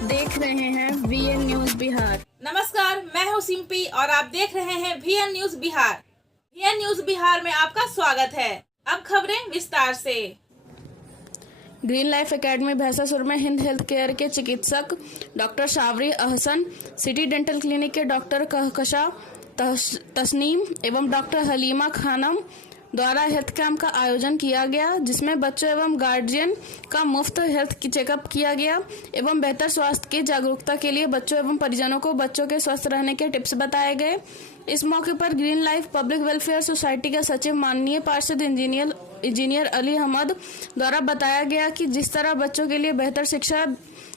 देख रहे हैं वीएन न्यूज बिहार। नमस्कार, मैं हूं सिंपी और आप देख रहे हैं VN news Bihar. VN news Bihar में आपका स्वागत है। अब खबरें विस्तार से। ग्रीन लाइफ एकेडमी भैंसासुर में हिंद हेल्थ केयर के चिकित्सक doctor Shawri Ahsan, city dental clinic के डॉक्टर कहकशा तस्नीम एवं डॉक्टर हलीमा खानम द्वारा हेल्थ कैंप का आयोजन किया गया, जिसमें बच्चों एवं गार्जियन का मुफ्त हेल्थ चेकअप किया गया एवं बेहतर स्वास्थ्य की जागरूकता के लिए बच्चों एवं परिजनों को बच्चों के स्वस्थ रहने के टिप्स बताए गए। इस मौके पर green life public welfare society के सचिव माननीय पार्षद इंजीनियर अली अहमद द्वारा बताया गया कि जिस तरह बच्चों के लिए बेहतर शिक्षा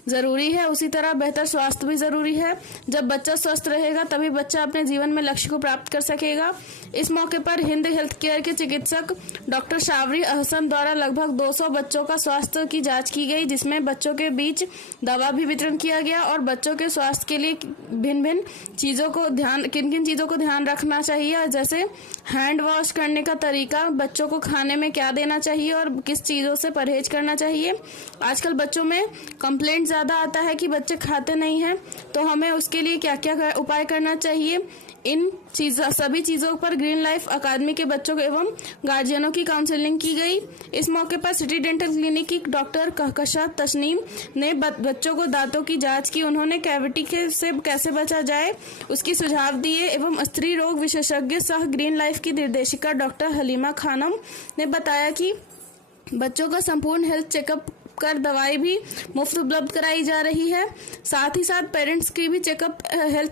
जरूरी है, उसी तरह बेहतर स्वास्थ्य भी जरूरी है। जब बच्चा स्वस्थ रहेगा तभी बच्चा अपने जीवन में लक्ष्य को प्राप्त कर सकेगा। इस मौके पर हिंद हेल्थ केयर के चिकित्सक डॉक्टर शावरी अहसन द्वारा लगभग 200 बच्चों का स्वास्थ्य की जांच की गई, जिसमें बच्चों के बीच दवा भी वितरण किया गया और बच्चों के स्वास्थ्य के लिए भिन्न भिन्न चीजों को किन किन चीजों को ध्यान रखना चाहिए, जैसे हैंड वॉश करने का तरीका, बच्चों को खाने में क्या देना चाहिए और किस चीजों से परहेज करना चाहिए। आजकल बच्चों में कंप्लेंट ज्यादा आता है कि बच्चे खाते नहीं हैं, तो हमें उसके लिए क्या क्या उपाय करना चाहिए। इन सभी चीजों पर ग्रीन लाइफ अकादमी के बच्चों एवं गार्जियनों की काउंसलिंग की गई। इस मौके पर सिटी डेंटल क्लिनिक की डॉक्टर कहकशा तस्नीम ने बच्चों को दांतों की जांच की। उन्होंने कैविटी से कैसे बचा जाए उसकी सुझाव दिए एवं स्त्री रोग विशेषज्ञ सह ग्रीन लाइफ की निर्देशिका डॉक्टर हलीमा खानम ने बताया कि बच्चों का संपूर्ण हेल्थ चेकअप कर दवाई भी मुफ्त उपलब्ध कराई जा रही है। साथ ही साथ पेरेंट्स की भी हेल्थ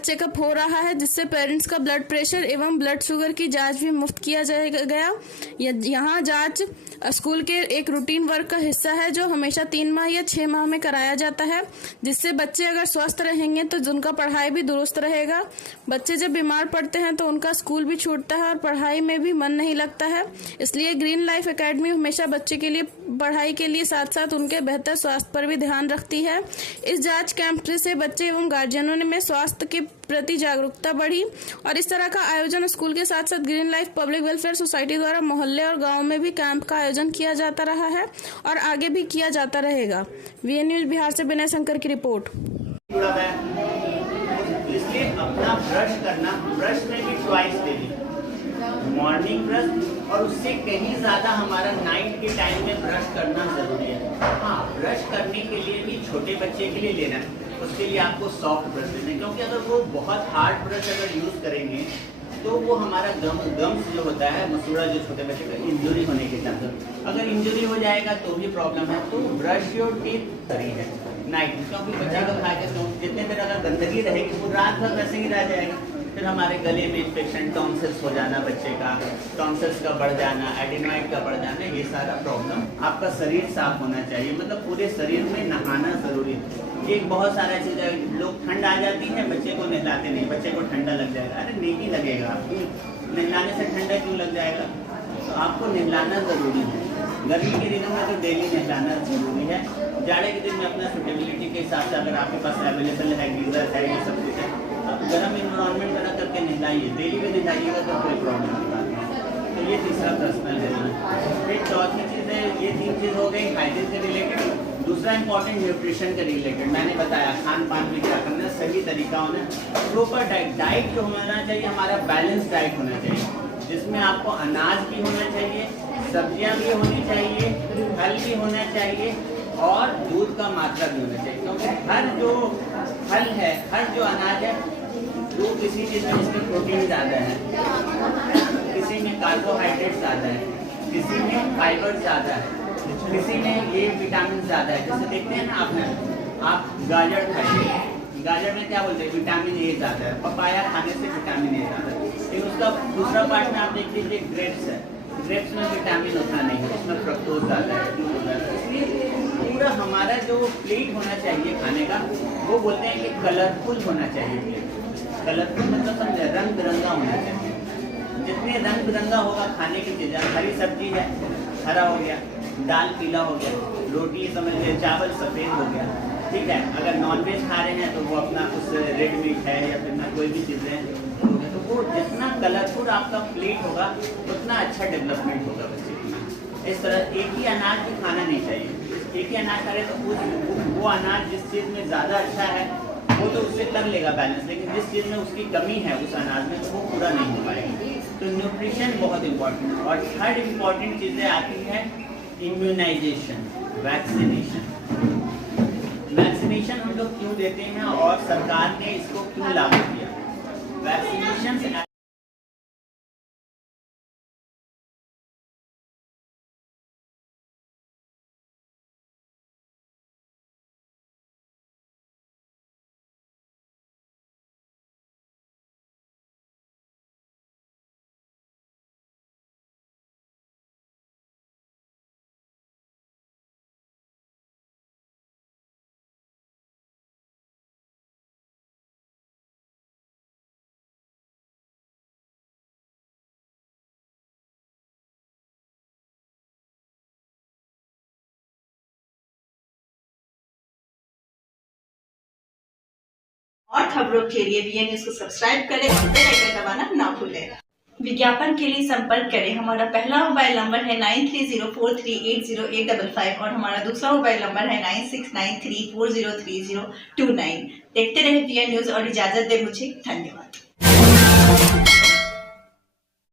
चेकअप हो रहा है, जिससे पेरेंट्स का ब्लड प्रेशर एवं ब्लड शुगर की जांच भी मुफ्त किया गया। यहाँ जांच स्कूल के एक रूटीन वर्क का हिस्सा है, जो हमेशा 3 माह या 6 माह में कराया जाता है, जिससे बच्चे अगर स्वस्थ रहेंगे तो उनका पढ़ाई भी दुरुस्त रहेगा। बच्चे जब बीमार पड़ते हैं तो उनका स्कूल भी छूटता है और पढ़ाई में भी मन नहीं लगता है। इसलिए ग्रीन लाइफ एकेडमी हमेशा बच्चे के लिए पढ़ाई के लिए साथ साथ उनके बेहतर स्वास्थ्य पर भी ध्यान रखती है। इस जांच कैंप से बच्चे एवं गार्जियनों में स्वास्थ्य के प्रति जागरूकता बढ़ी और इस तरह का आयोजन स्कूल के साथ साथ green life public welfare society द्वारा मोहल्ले और गांव में भी कैंप का आयोजन किया जाता रहा है और आगे भी किया जाता रहेगा। वीएन न्यूज बिहार से विनय शंकर की रिपोर्ट। इसलिए अपना ब्रश में भी चॉइस देनी, मॉर्निंग ब्रश और उससे कहीं ज्यादा हमारा नाइट के टाइम में ब्रश करना जरूरी है। हाँ, ब्रश करने के लिए भी छोटे बच्चे के लिए लेना है, उसके लिए आपको सॉफ्ट ब्रश लेना है, क्योंकि अगर वो बहुत हार्ड ब्रश अगर यूज करेंगे तो वो हमारा गम्स जो होता है, मसूड़ा जो छोटे बच्चे का, इंजरी होने के चांसेस, अगर इंजरी हो जाएगा तो भी प्रॉब्लम है। तो ब्रश योर टीथ सही है नाइट, क्योंकि बच्चे का खा के जितने देर अगर गंदगी रहेगी वो रात भर वैसे ही रह जाएगा। फिर हमारे गले में इन्फेक्शन, टॉन्सिल्स हो जाना, बच्चे का टॉन्सिल्स का बढ़ जाना, एडेनोइड का बढ़ जाना, ये सारा प्रॉब्लम। आपका शरीर साफ होना चाहिए, मतलब पूरे शरीर में नहाना जरूरी है। एक बहुत सारा चीज़ है, लोग ठंड आ जाती है बच्चे को नहलाते नहीं, बच्चे को ठंडा लग जाएगा। अरे नहीं लगेगा, आपको नहलाने से ठंडा क्यों लग जाएगा? तो आपको नहलाना जरूरी है। गर्मी के दिनों में तो डेली नहलाना जरूरी है। जाड़े के दिन में अपना सुटेबिलिटी के हिसाब से अगर आपके पास अवेलेबल है, गीजर है, ये सब कुछ है, आप गर्म इन्वायरमेंट बना करके नहलाइए, डेली भी नहलाइएगा तो कोई प्रॉब्लम नहीं है। तो ये तीसरा पर्सनल है। फिर चौथी चीज़ है, ये 3 चीज़ हो गई हाइजीन से रिलेटेड। दूसरा इंपॉर्टेंट न्यूट्रिशन के रिलेटेड मैंने बताया, खान पान में क्या करना, सही तरीका होना, प्रॉपर डाइट जो होना चाहिए हमारा बैलेंस डाइट होना चाहिए, जिसमें आपको अनाज भी होना चाहिए, सब्जियां भी होनी चाहिए, फल भी होना चाहिए और दूध का मात्रा भी होना चाहिए। क्योंकि हर जो फल है, हर जो अनाज है, वो किसी चीज़ में इसमें प्रोटीन ज़्यादा है, किसी में कार्बोहाइड्रेट ज़्यादा है, किसी में फाइबर ज़्यादा है, किसी में ये विटामिन ज़्यादा है। जैसे देखते हैं ना, आप गाजर खाइए, गाजर में क्या बोलते हैं, विटामिन ए ज़्यादा है, पपाया खाने से विटामिन ए ज़्यादा है। लेकिन उसका दूसरा पार्ट में आप देख लीजिए, ग्रेप्स है, ग्रेप्स में विटामिन उतना नहीं है, उसमें फ्रक्टोज ज़्यादा है। इसलिए पूरा हमारा जो प्लेट होना चाहिए खाने का, वो बोलते हैं कि कलरफुल होना चाहिए प्लेट। कलरफुल मतलब समझे, रंग बिरंगा होना चाहिए। जितने रंग बिरंगा होगा खाने की चीज़ें, हरी सब्जी है हरा हो गया, दाल पीला हो गया, रोटी समझिए चावल सफ़ेद हो गया, ठीक है। अगर नॉनवेज खा रहे हैं तो वो अपना कुछ रेड मीट है या फिर ना कोई भी चीज़ें, तो वो जितना कलरफुल आपका प्लेट होगा उतना अच्छा डेवलपमेंट होगा बच्चे की। इस तरह एक ही अनाज भी खाना नहीं चाहिए। एक ही अनाज खा रहे तो वो अनाज जिस चीज़ में ज़्यादा अच्छा है वो तो उससे कर लेगा बैलेंस, लेकिन जिस चीज़ में उसकी कमी है उस अनाज में तो वो पूरा नहीं हो पाएगा। तो न्यूट्रिशन बहुत इम्पोर्टेंट है। और थर्ड इम्पोर्टेंट चीज़ें आती है इम्यूनाइजेशन, वैक्सीनेशन। वैक्सीनेशन हम लोग क्यों देते हैं और सरकार ने इसको क्यों लागू किया? वैक्सीनेशन और खबरों के लिए VN न्यूज को सब्सक्राइब करें और बेल आइकन दबाना ना भूलें। विज्ञापन के लिए संपर्क करें। हमारा पहला मोबाइल नंबर है 9304380855 और हमारा दूसरा मोबाइल नंबर है 9693403029। देखते रहे VN न्यूज और इजाजत दे मुझे। धन्यवाद।